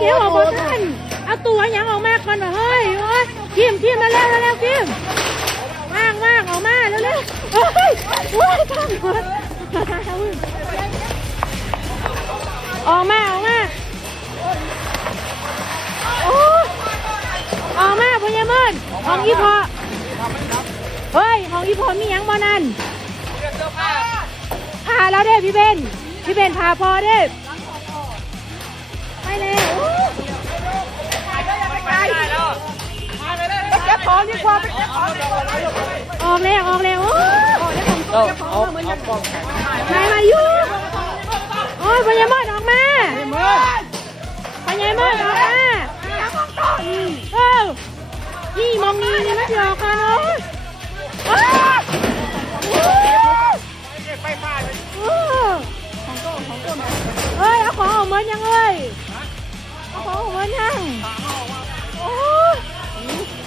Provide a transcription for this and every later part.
เก็บออกมาท่านเอาตัวยังออกมาก่อนเฮ้ยโอ้ยคิมคิมมาแล้วมาแล้วคิมว่างว่างออกมาแล้วเร็วๆเฮ้ยโอ้ยทำหมดออกมาออกมาโอ้ออกมาพญามอนของอีพอเฮ้ยของอีพอมียังบ่นั่นพาแล้วเด้พี่เบนพี่เบนพาพอเด้ไปเลย ของดีกว่าไปเก็บของดีกว่าออกแล้วออกแล้วโอ้ยเอาเอาเอากล้องแข็งนายมาอยู่โอ้ยพญามอนออกมามือพญามอนออกมาเออนี่มองนี่นี่มันจะออกกันโอ้ยโอ้ยโอ้ยไปพาเลยโอ้เฮ้ยเอาของออกมายังเอ้ยเอาของออกมายังโอ้ย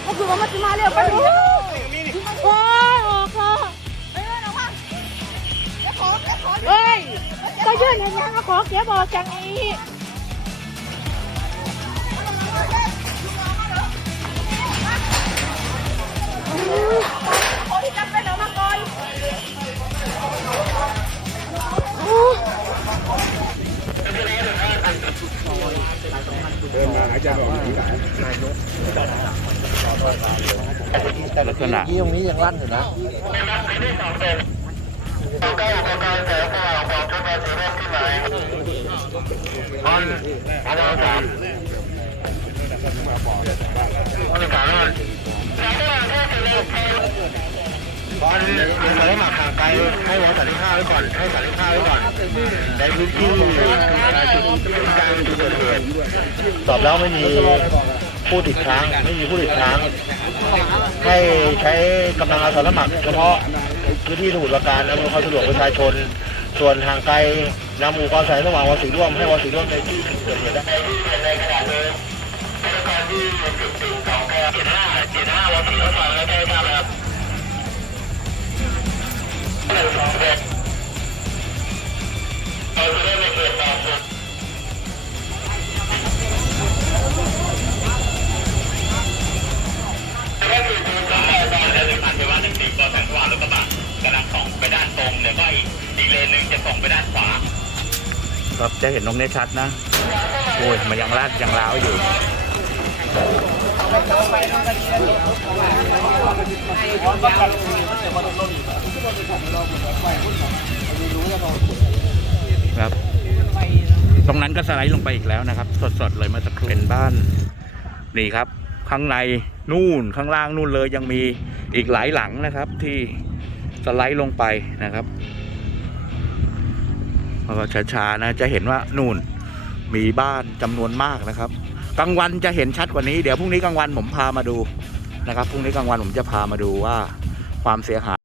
ก็คือว่ามันจะมาเร็วไปดูโอ้ยออกค่ะเอ้ยก็ยื่นเห็นยังเอาขอเสียบอกจังนี้ ลักษณะที่ตรงนี้ยังลั่นอยู่นะบอลสารหมักห่างไกลให้วางสันนิษฐานไว้ก่อนให้สันนิษฐานไว้ก่อนในพื้นที่จุดการจุดเกิดเห ตอบแล้วไม่มีผู้ติดค้างไม่มีผู้ติดค้าง ให้ใช้กำลังอาสาสมัครเฉพาะพื้นที่สมุทรปราการอำนวยความสะดวกประชาชน ส่วนทางไกลนำอุปกรณ์แสงสว่างวสีร่วมให้วสีร่วมในที่เกิดเหตุได้ ครับจะเห็นตรงนี้ชัดนะ โอ้ย มันยังลาดยังล้าวอยู่ครับ ตรงนั้นก็สไลด์ลงไปอีกแล้วนะครับ สดๆเลยเมื่อสักครู่เป็นบ้าน นี่ครับ ข้างในนู่นข้างล่างนู่นเลยยังมีอีกหลายหลังนะครับ ที่สไลด์ลงไปนะครับ แล้วก็ช้าๆนะจะเห็นว่านู่นมีบ้านจำนวนมากนะครับกลางวันจะเห็นชัดกว่านี้เดี๋ยวพรุ่งนี้กลางวันผมพามาดูนะครับพรุ่งนี้กลางวันผมจะพามาดูว่าความเสียหาย